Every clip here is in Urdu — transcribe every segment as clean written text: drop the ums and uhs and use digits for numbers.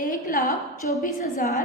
1,24,000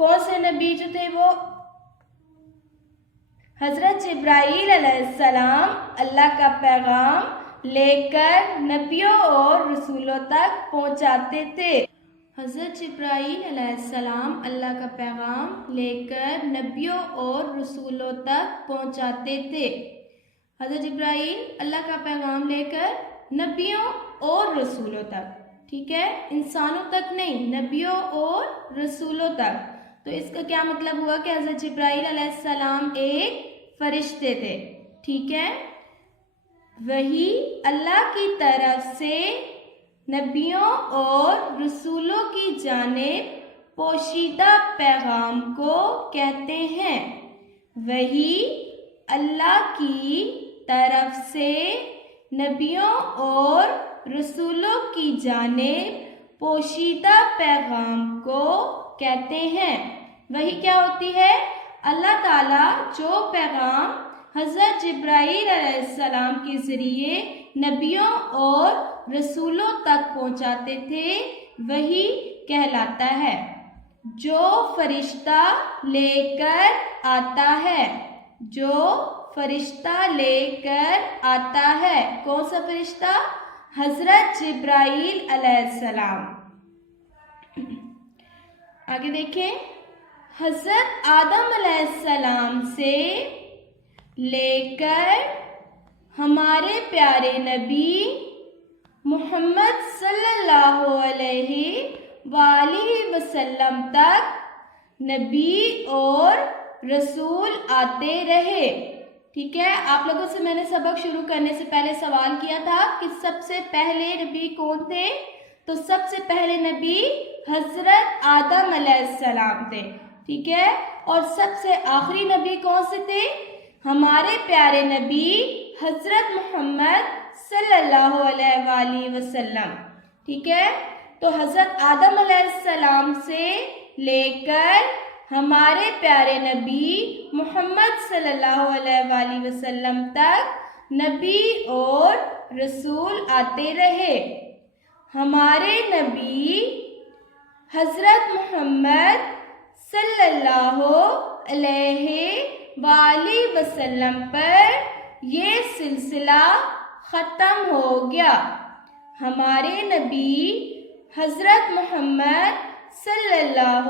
کون سے نبی جو تھے وہ؟ حضرت جبرائیل علیہ السلام اللہ کا پیغام لے کر نبیوں اور رسولوں تک پہنچاتے تھے۔ حضرت جبرائیل علیہ السلام اللہ کا پیغام لے کر نبیوں اور رسولوں تک پہنچاتے تھے۔ حضرت جبرائیل اللہ کا پیغام لے کر نبیوں اور رسولوں تک، ٹھیک ہے، انسانوں تک نہیں، نبیوں اور رسولوں تک۔ تو اس کا کیا مطلب ہوا کہ حضرت جبرائیل علیہ السلام ایک فرشتے تھے، ٹھیک ہے۔ وہی اللہ کی طرف سے نبیوں اور رسولوں کی جانب پوشیدہ پیغام کو کہتے ہیں۔ وہی اللہ کی طرف سے نبیوں اور رسولوں کی جانب پوشیدہ پیغام کو کہتے ہیں۔ وہی کیا ہوتی ہے؟ اللہ تعالیٰ جو پیغام حضرت جبرائیل علیہ السلام کے ذریعے نبیوں اور رسولوں تک پہنچاتے تھے وہی کہلاتا ہے۔ جو فرشتہ لے کر آتا ہے، جو فرشتہ لے کر آتا ہے، کون سا فرشتہ؟ حضرت جبرائیل علیہ السلام۔ آگے دیکھیں، حضرت آدم علیہ السلام سے لے کر ہمارے پیارے نبی محمد صلی اللہ علیہ وآلہ وسلم تک نبی اور رسول آتے رہے، ٹھیک ہے۔ آپ لوگوں سے میں نے سبق شروع کرنے سے پہلے سوال کیا تھا کہ سب سے پہلے نبی کون تھے؟ تو سب سے پہلے نبی حضرت آدم علیہ السلام تھے، ٹھیک ہے۔ اور سب سے آخری نبی کون سے تھے؟ ہمارے پیارے نبی حضرت محمد صلی اللہ علیہ وآلہ وسلم، ٹھیک ہے۔ تو حضرت آدم علیہ السلام سے لے کر ہمارے پیارے نبی محمد صلی اللہ علیہ وآلہ وسلم تک نبی اور رسول آتے رہے۔ ہمارے نبی حضرت محمد صلی اللہ علیہ وآلہ وسلم پر یہ سلسلہ ختم ہو گیا۔ ہمارے نبی حضرت محمد صلی اللہ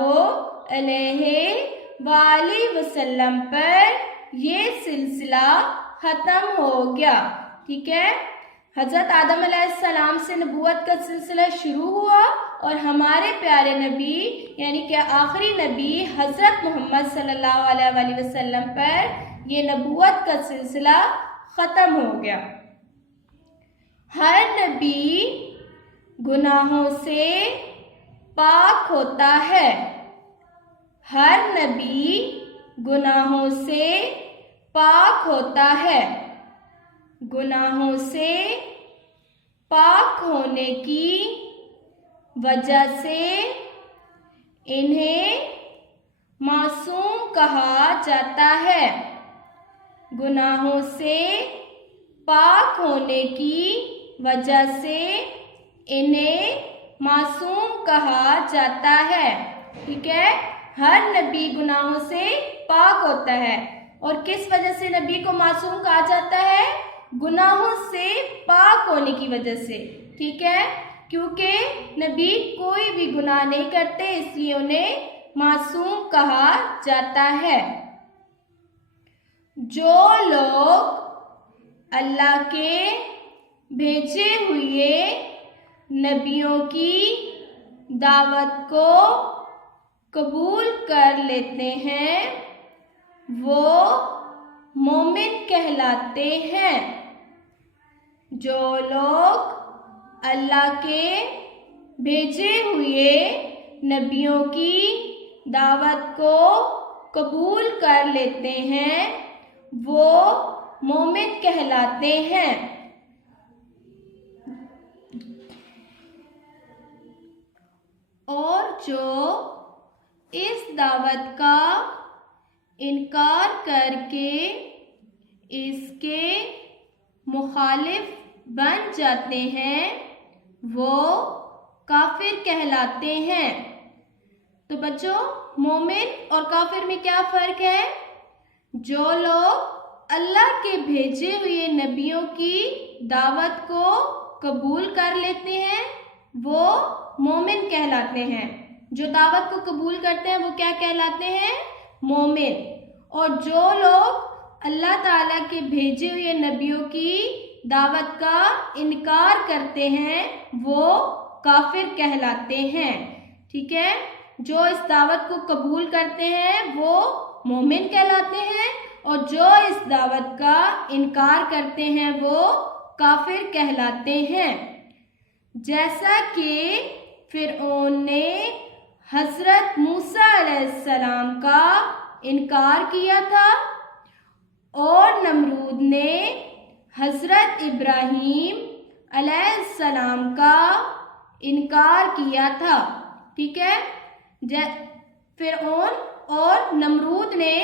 علیہ وآلہ وسلم پر یہ سلسلہ ختم ہو گیا، ٹھیک ہے۔ حضرت آدم علیہ السلام سے نبوت کا سلسلہ شروع ہوا اور ہمارے پیارے نبی یعنی کہ آخری نبی حضرت محمد صلی اللہ علیہ وآلہ وسلم پر یہ نبوت کا سلسلہ ختم ہو گیا۔ ہر نبی گناہوں سے پاک ہوتا ہے، ہر نبی گناہوں سے پاک ہوتا ہے۔ گناہوں سے پاک ہونے کی وجہ سے انہیں معصوم کہا جاتا ہے۔ گناہوں سے پاک ہونے کی وجہ سے انہیں معصوم کہا جاتا ہے، ٹھیک ہے۔ ہر نبی گناہوں سے پاک ہوتا ہے، اور کس وجہ سے نبی کو معصوم کہا جاتا ہے؟ گناہوں سے پاک ہونے کی وجہ سے، ٹھیک ہے، کیونکہ نبی کوئی بھی گناہ نہیں کرتے اس لیے انہیں معصوم کہا جاتا ہے۔ جو لوگ اللہ کے بھیجے ہوئے نبیوں کی دعوت کو قبول کر لیتے ہیں وہ مومن کہلاتے ہیں۔ جو لوگ اللہ کے بھیجے ہوئے نبیوں کی دعوت کو قبول کر لیتے ہیں وہ مومن کہلاتے ہیں۔ اور جو اس دعوت کا انکار کر کے اس کے مخالف بن جاتے ہیں وہ کافر کہلاتے ہیں۔ تو بچوں مومن اور کافر میں کیا فرق ہے؟ جو لوگ اللہ کے بھیجے ہوئے نبیوں کی دعوت کو قبول کر لیتے ہیں وہ مومن کہلاتے ہیں. جو دعوت کو قبول کرتے ہیں وہ کیا کہلاتے ہیں؟ مومن. اور جو لوگ اللہ تعالیٰ کے بھیجے ہوئے نبیوں کی دعوت کا انکار کرتے ہیں وہ کافر کہلاتے ہیں. ٹھیک ہے، جو اس دعوت کو قبول کرتے ہیں وہ مومن کہلاتے ہیں اور جو اس دعوت کا انکار کرتے ہیں وہ کافر کہلاتے ہیں. جیسا کہ فرعون نے حضرت موسیٰ علیہ السلام کا انکار کیا تھا اور نمرود نے حضرت ابراہیم علیہ السلام کا انکار کیا تھا. ٹھیک ہے، فرعون اور نمرود نے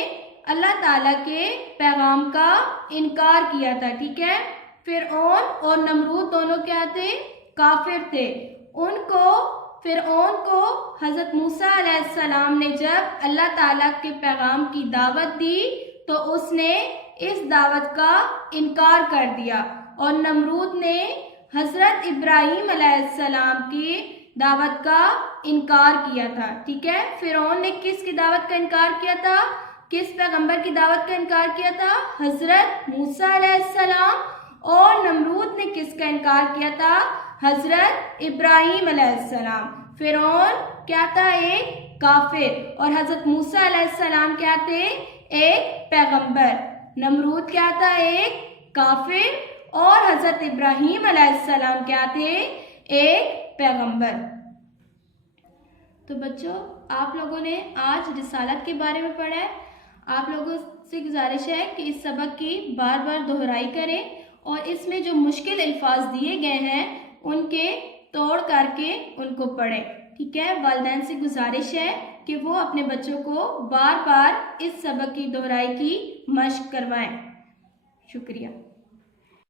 اللہ تعالیٰ کے پیغام کا انکار کیا تھا. ٹھیک ہے، فرعون اور نمرود دونوں کیا تھے؟ کافر تھے. فرعون کو حضرت موسیٰ علیہ السلام نے جب اللہ تعالیٰ کے پیغام کی دعوت دی تو اس نے اس دعوت کا انکار کر دیا اور نمرود نے حضرت ابراہیم علیہ السلام کی دعوت کا انکار کیا تھا. ٹھیک ہے، فرعون نے کس کی دعوت کا انکار کیا تھا؟ کس پیغمبر کی دعوت کا انکار کیا تھا؟ حضرت موسیٰ علیہ السلام. اور نمرود نے کس کا انکار کیا تھا؟ حضرت ابراہیم علیہ السلام. فرعون کیا تھا؟ ایک کافر. اور حضرت موسیٰ علیہ السلام کیا تھے؟ ایک پیغمبر. نمرود کیا تھا؟ ایک کافر. اور حضرت ابراہیم علیہ السلام کیا تھے؟ ایک پیغمبر. تو بچوں آپ لوگوں نے آج رسالت کے بارے میں پڑھا ہے. آپ لوگوں سے گزارش ہے کہ اس سبق کی بار بار دہرائی کریں اور اس میں جو مشکل الفاظ دیے گئے ہیں ان کے توڑ کر کے ان کو پڑھیں. ٹھیک ہے، والدین سے گزارش ہے کہ وہ اپنے بچوں کو بار بار اس سبق کی دہرائی کی مشق کروائیں. شکریہ.